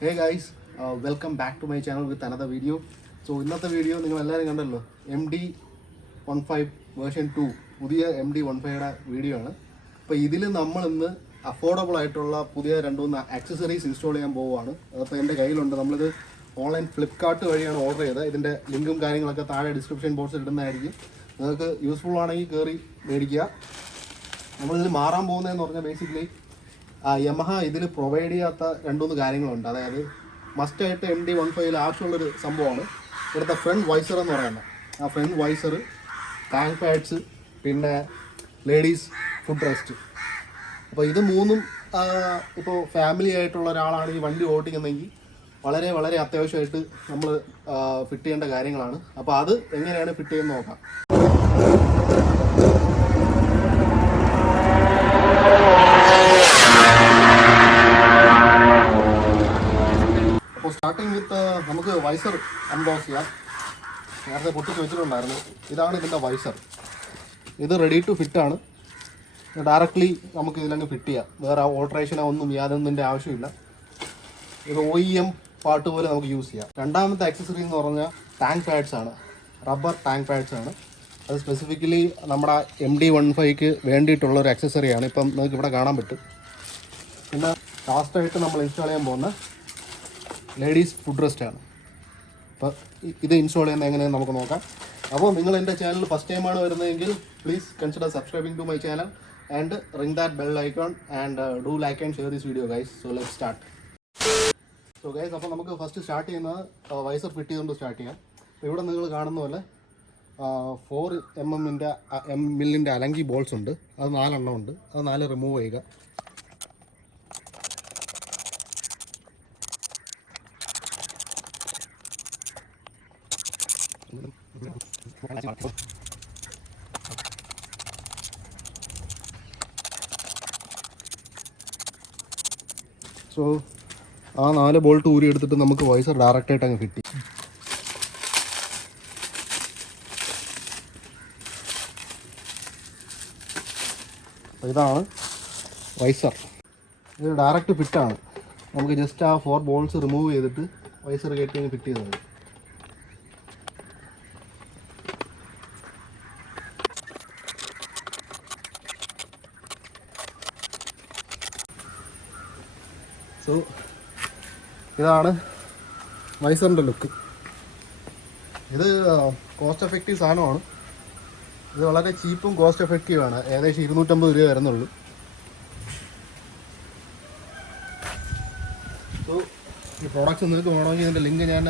Hey guys, welcome back to my channel with another video. So ഇന്നത്തെ video നിങ്ങൾ എല്ലാവരും കണ്ടല്ലോ, MD15 വേർഷൻ 2 പുതിയ MD15യുടെ വീഡിയോ ആണ്. അപ്പോൾ ഇതിൽ നമ്മൾ ഇന്ന് അഫോർഡബിൾ ആയിട്ടുള്ള പുതിയ 2-3 ആക്സസറീസ് ഇൻസ്റ്റാൾ ചെയ്യാൻ പോവുകയാണ്. അപ്പോൾ എൻ്റെ കയ്യിലുണ്ട്. നമ്മളിത് ഓൺലൈൻ ഫ്ലിപ്കാർട്ട് വഴിയാണ് ഓർഡർ ചെയ്തത്. ഇതിൻ്റെ ലിങ്കും കാര്യങ്ങളൊക്കെ താഴെ ഡിസ്ക്രിപ്ഷൻ ബോക്സിൽ ഇടുന്നതായിരിക്കും. നിങ്ങൾക്ക് യൂസ്ഫുൾ ആണെങ്കിൽ കയറി മേടിക്കുക. നമ്മളിതിൽ മാറാൻ പോകുന്നതെന്ന് പറഞ്ഞാൽ ബേസിക്കലി യമഹ ഇതിൽ പ്രൊവൈഡ് ചെയ്യാത്ത 2-3 കാര്യങ്ങളുണ്ട്. അതായത് മസ്റ്റായിട്ട് MD15 ആവശ്യമുള്ളൊരു സംഭവമാണ് ഇവിടുത്തെ ഫ്രണ്ട് വൈസർ എന്ന് പറയുന്നത്. ആ ഫ്രണ്ട് വൈസർ, ടാങ്ക് പാഡ്സ്, പിന്നെ ലേഡീസ് ഫുഡ് റെസ്റ്റ്. അപ്പോൾ ഇത് മൂന്നും ഇപ്പോൾ ഫാമിലി ആയിട്ടുള്ള ഒരാളാണ് ഈ വണ്ടി ഓടിക്കുന്നതെങ്കിൽ വളരെ വളരെ അത്യാവശ്യമായിട്ട് നമ്മൾ ഫിറ്റ് ചെയ്യേണ്ട കാര്യങ്ങളാണ്. അപ്പോൾ അത് എങ്ങനെയാണ് ഫിറ്റ് ചെയ്യുന്നത് നോക്കാം. സ്റ്റാർട്ടിങ് വിത്ത് നമുക്ക് വൈസർ അൺബോക്സ് ചെയ്യാം. നേരത്തെ പൊട്ടിച്ച് വെച്ചിട്ടുണ്ടായിരുന്നു. ഇതാണ് ഇതിൻ്റെ വൈസർ. ഇത് റെഡി ടു ഫിറ്റാണ്. ഡയറക്റ്റ്ലി നമുക്ക് ഇതിലങ്ങ് ഫിറ്റ് ചെയ്യാം. വേറെ ഓൾട്രേഷനോ ഒന്നും യാതൊന്നിൻ്റെ ആവശ്യമില്ല. ഇത് OEM പാർട്ട് പോലെ നമുക്ക് യൂസ് ചെയ്യാം. രണ്ടാമത്തെ ആക്സസറി എന്ന് പറഞ്ഞാൽ ടാങ്ക് പാഡ്സ് ആണ്. റബ്ബർ ടാങ്ക് പാഡ്സ് ആണ്. അത് സ്പെസിഫിക്കലി നമ്മുടെ MD15ക്ക് വേണ്ടിയിട്ടുള്ളൊരു ആക്സസറിയാണ്. ഇപ്പം നിങ്ങൾക്ക് ഇവിടെ കാണാൻ പറ്റും. പിന്നെ ലാസ്റ്റായിട്ട് നമ്മൾ ഇൻസ്റ്റാൾ ചെയ്യാൻ പോകുന്ന ലേഡീസ് ഫുഡ് റെസ്റ്റ് ആണ്. അപ്പോൾ ഇത് ഇൻസ്റ്റാൾ ചെയ്യുന്നത് എങ്ങനെയെന്ന് നമുക്ക് നോക്കാം. അപ്പോൾ നിങ്ങൾ എൻ്റെ ചാനൽ ഫസ്റ്റ് ടൈമാണ് വരുന്നതെങ്കിൽ please consider subscribing to my channel and ring that bell icon and do like and share this video guys. So let's start. So guys, അപ്പോൾ നമുക്ക് ഫസ്റ്റ് സ്റ്റാർട്ട് ചെയ്യുന്നത് വൈസർ ഫിറ്റ് ചെയ്തുകൊണ്ട് സ്റ്റാർട്ട് ചെയ്യാം. അപ്പോൾ ഇവിടെ നിങ്ങൾ കാണുന്ന പോലെ 4 mm അലങ്കി ബോൾസ് ഉണ്ട്. അത് 4 എണ്ണം ഉണ്ട്. അത് 4 റിമൂവ് ചെയ്യുക. സോ ആ 4 ബോൾട്ട് ഊരി എടുത്തിട്ട് നമുക്ക് വൈസർ ഡയറക്റ്റായിട്ട് അങ്ങ് കിട്ടി. ഇതാണ് വൈസർ. ഇത് ഡയറക്റ്റ് ഫിറ്റാണ്. നമുക്ക് ജസ്റ്റ് ആ 4 ബോൾസ് റിമൂവ് ചെയ്തിട്ട് വൈസർ കയറ്റി അങ്ങ് ഫിറ്റ് ചെയ്തത്. സോ ഇതാണ് വൈസറിൻ്റെ ലുക്ക്. ഇത് കോസ്റ്റ് എഫക്റ്റീവ് സാധനമാണ്. ഇത് വളരെ ചീപ്പും കോസ്റ്റ് എഫക്റ്റീവാണ്. ഏകദേശം 250 രൂപ വരുന്നുള്ളൂ. സോ ഈ പ്രോഡക്റ്റ്സ് നിങ്ങൾക്ക് വേണമെങ്കിൽ ഇതിൻ്റെ ലിങ്ക് ഞാൻ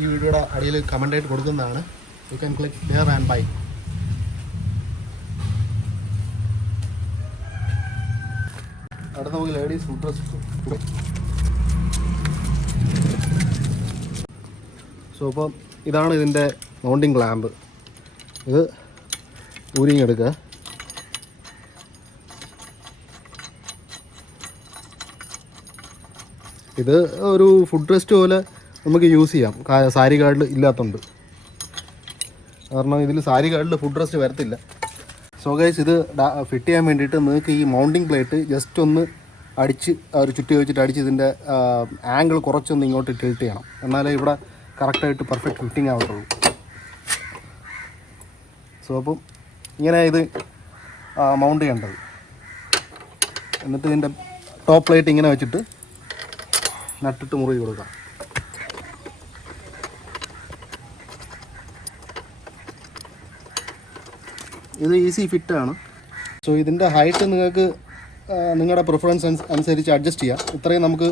ഈ വീഡിയോയുടെ അടിയിൽ കമൻ്റായിട്ട് കൊടുക്കുന്നതാണ്. You can click there and bye. അടുത്ത നമുക്ക് ലേഡീസ് ഫുഡ് റെസ്റ്റ്. സോ അപ്പോൾ ഇതാണ് ഇതിൻ്റെ മൗണ്ടിങ് ക്ലാമ്പ്. ഇത് ഊരിങ്ങെടുക്കുക. ഇത് ഒരു ഫുഡ് റെസ്റ്റ് പോലെ നമുക്ക് യൂസ് ചെയ്യാം. സാരി ഗാർഡിൽ ഇല്ലാത്തതുകൊണ്ട്. കാരണം ഇതിൽ സാരി ഗാർഡിൽ ഫുഡ് റെസ്റ്റ് വരത്തില്ല. സോ ഗൈസ്, ഇത് ഫിറ്റ് ചെയ്യാൻ വേണ്ടിയിട്ട് നിങ്ങൾക്ക് ഈ മൗണ്ടിങ് പ്ലേറ്റ് ജസ്റ്റ് ഒന്ന് അടിച്ച് ഒരു ചുറ്റി വെച്ചിട്ട് അടിച്ച് ഇതിൻ്റെ ആംഗിൾ കുറച്ചൊന്ന് ഇങ്ങോട്ട് ടിൽറ്റ് ചെയ്യണം. എന്നാലേ ഇവിടെ കറക്റ്റായിട്ട് പെർഫെക്റ്റ് ഫിറ്റിംഗ് ആവത്തുള്ളൂ. സോ അപ്പം ഇങ്ങനെ ഇത് മൗണ്ട് ചെയ്യേണ്ടത്. എന്നിട്ട് ഇതിൻ്റെ ടോപ്പ് പ്ലേറ്റ് ഇങ്ങനെ വെച്ചിട്ട് നട്ടിട്ട് മുറുകി കൊടുക്കാം. ഇത് ഈസി ഫിറ്റാണ്. സോ ഇതിൻ്റെ ഹൈറ്റ് നിങ്ങൾക്ക് നിങ്ങളുടെ പ്രിഫറൻസ് അനുസരിച്ച് അഡ്ജസ്റ്റ് ചെയ്യാം. ഇത്രയും നമുക്ക്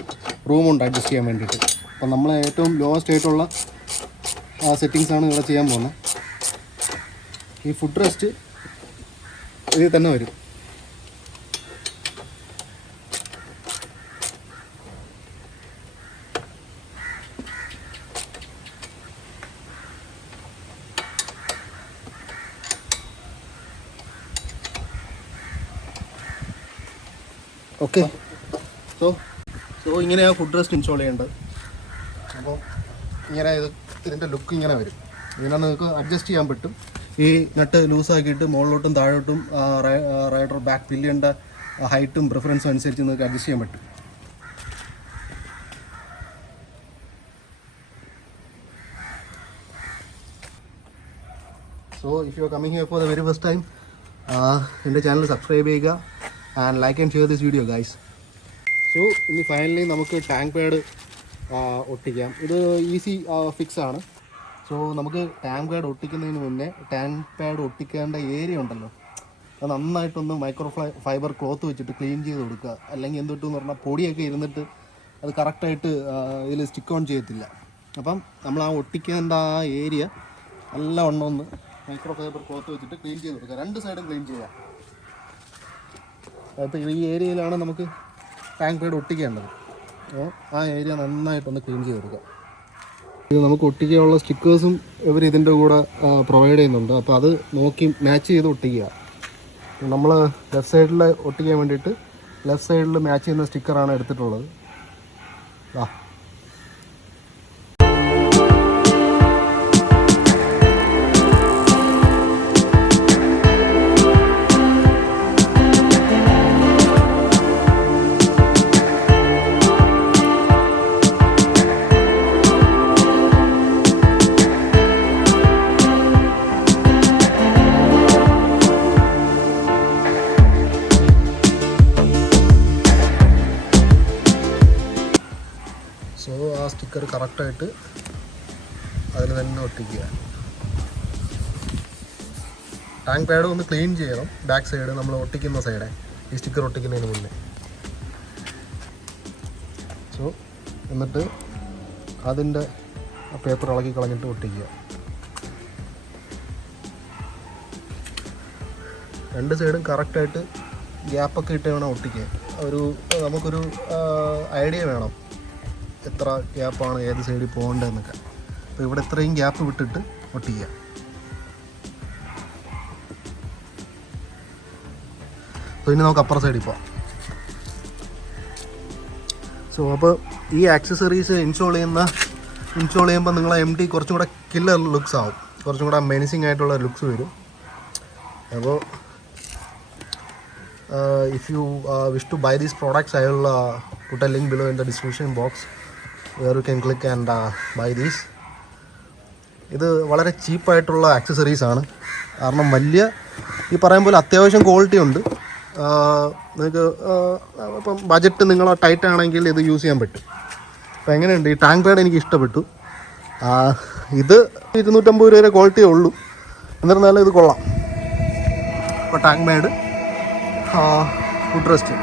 റൂമുണ്ട് അഡ്ജസ്റ്റ് ചെയ്യാൻ വേണ്ടിയിട്ട്. അപ്പം നമ്മൾ ഏറ്റവും ലോവസ്റ്റ് ആയിട്ടുള്ള സെറ്റിങ്സാണ് ഇവിടെ ചെയ്യാൻ പോകുന്നത്. ഈ ഫുഡ് റെസ്റ്റ് ഇതിൽ തന്നെ വരും. ഓക്കെ. സോ ഇങ്ങനെയാണ് ഫുഡ് റെസ്റ്റ് ഇൻസ്റ്റാൾ ചെയ്യേണ്ടത്. അപ്പോൾ ഇങ്ങനെ ഇതിൻ്റെ ലുക്ക് ഇങ്ങനെ വരും. ഇങ്ങനെ നിങ്ങൾക്ക് അഡ്ജസ്റ്റ് ചെയ്യാൻ പറ്റും. ഈ നട്ട് ലൂസാക്കിയിട്ട് മുകളിലോട്ടും താഴോട്ടും റൈഡർ ബാക്ക് പില്ലിയുടെ ഹൈറ്റും പ്രിഫറൻസും അനുസരിച്ച് നിങ്ങൾക്ക് അഡ്ജസ്റ്റ് ചെയ്യാൻ പറ്റും. So if you are coming here for the very first time എൻ്റെ ചാനൽ സബ്സ്ക്രൈബ് ചെയ്യുക and like and share this video guys. So ഇനി ഫൈനലി നമുക്ക് ടാങ്ക് പാഡ് ഒട്ടിക്കാം. ഇത് ഈസി ഫിക്സ് ആണ്. സോ നമുക്ക് ടാങ്ക് പാഡ് ഒട്ടിക്കുന്നതിന് മുന്നേ ടാങ്ക് പാഡ് ഒട്ടിക്കേണ്ട ഏരിയ ഉണ്ടല്ലോ, അത് നന്നായിട്ടൊന്ന് ഫൈബർ ക്ലോത്ത് വെച്ചിട്ട് ക്ലീൻ ചെയ്ത് കൊടുക്കുക. അല്ലെങ്കിൽ എന്തിട്ടെന്ന് പറഞ്ഞാൽ പൊടിയൊക്കെ ഇരുന്നിട്ട് അത് കറക്റ്റായിട്ട് ഇതിൽ സ്റ്റിക്ക് ഓൺ ചെയ്യത്തില്ല. അപ്പം നമ്മൾ ആ ഒട്ടിക്കേണ്ട ആ ഏരിയ നല്ല ഒന്ന് ഫൈബർ ക്ലോത്ത് വെച്ചിട്ട് ക്ലീൻ ചെയ്ത് കൊടുക്കുക. രണ്ട് സൈഡും ക്ലീൻ ചെയ്യുക. അപ്പോൾ ഈ ഏരിയയിലാണ് നമുക്ക് ടാങ്ക് പാഡ് ഒട്ടിക്കേണ്ടത്. അപ്പോൾ ആ ഏരിയ നന്നായിട്ടൊന്ന് ക്ലീൻ ചെയ്ത് കൊടുക്കുക. ഇത് നമുക്ക് ഒട്ടിക്കാനുള്ള സ്റ്റിക്കേഴ്സും ഇവർ ഇതിൻ്റെ കൂടെ പ്രൊവൈഡ് ചെയ്യുന്നുണ്ട്. അപ്പോൾ അത് നോക്കി മാച്ച് ചെയ്ത് ഒട്ടിക്കുക. നമ്മൾ ലെഫ്റ്റ് സൈഡിൽ ഒട്ടിക്കാൻ വേണ്ടിയിട്ട് ലെഫ്റ്റ് സൈഡിൽ മാച്ച് ചെയ്യുന്ന സ്റ്റിക്കറാണ് എടുത്തിട്ടുള്ളത്. സോ ആ സ്റ്റിക്കർ കറക്റ്റായിട്ട് അതിൽ തന്നെ ഒട്ടിക്കുക. ടാങ്ക് പാഡ് ഒന്ന് ക്ലീൻ ചെയ്യണം. ബാക്ക് സൈഡ് നമ്മൾ ഒട്ടിക്കുന്ന സൈഡ്, ഈ സ്റ്റിക്കർ ഒട്ടിക്കുന്നതിന് മുന്നേ. സോ എന്നിട്ട് അതിൻ്റെ പേപ്പർ ഇളക്കി കളഞ്ഞിട്ട് ഒട്ടിക്കുക. രണ്ട് സൈഡും കറക്റ്റായിട്ട് ഗ്യാപ്പൊക്കെ ഇട്ട് വേണം ഒട്ടിക്കുക. നമുക്കൊരു ഐഡിയ വേണം എത്ര ഗ്യാപ്പാണ് ഏത് സൈഡിൽ പോകേണ്ടതെന്നൊക്കെ. അപ്പോൾ ഇവിടെ ഇത്രയും ഗ്യാപ്പ് വിട്ടിട്ട് ഒട്ടിക്കുക. അപ്പോൾ ഇനി നമുക്ക് അപ്പുറ സൈഡിൽ പോവാം. സോ അപ്പോൾ ഈ ആക്സസറീസ് ഇൻസ്റ്റാൾ ചെയ്യുമ്പോൾ നിങ്ങളെ MD കുറച്ചും കൂടെ കില്ലർ ലുക്സ് ആവും, കുറച്ചും കൂടെ മെനിസിങ് ആയിട്ടുള്ള ലുക്സ് വരും. അപ്പോൾ if you wish to buy these products, I will put a link below in the description box where you can click and buy these. ഇത് വളരെ ചീപ്പായിട്ടുള്ള ആക്സസറീസ് ആണ്. കാരണം വലിയ ഈ പറയും പോലെ അത്യാവശ്യം ക്വാളിറ്റി ഉണ്ട്. നിങ്ങൾക്ക് ഇപ്പം ബജറ്റ് നിങ്ങൾ ടൈറ്റ് ആണെങ്കിൽ ഇത് യൂസ് ചെയ്യാൻ പറ്റും. അപ്പോൾ എങ്ങനെയുണ്ട് ഈ ടാങ്ക് പാഡ്? എനിക്ക് ഇഷ്ടപ്പെട്ടു. ഇത് 250 രൂപ വരെ ക്വാളിറ്റിയേ ഉള്ളൂ. എന്നിരുന്നാലും ഇത് കൊള്ളാം. ഇപ്പോൾ ടാങ്ക് പാഡ് ഫുഡ് റെസ്റ്റ്.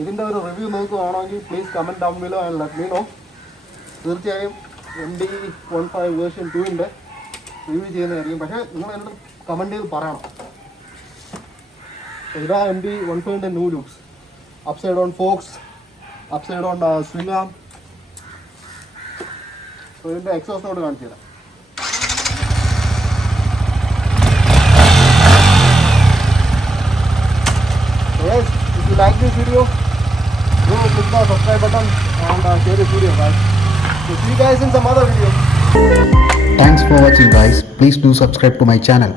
ഇതിൻ്റെ ഒരു റിവ്യൂ നോക്കുകയാണെങ്കിൽ please comment down below and let me know. തീർച്ചയായും MD15 വേർഷൻ 2ൻ്റെ റിവ്യൂ ചെയ്യുന്നതായിരിക്കും. പക്ഷേ നിങ്ങൾ എന്നോട് കമൻറ്റ് ചെയ്ത് പറയണം. ഇതാ MD15ൻ്റെ new looks. Upside on forks, upside on swing arm. So ഇതിൻ്റെ എക്സോസ്റ്റ് നോട്ട് കാണിച്ചു തരാം. Yes, if you like this video, do click the subscribe button and share this video, guys. So see you guys in some other video. Thanks for watching, guys. Please do subscribe to my channel.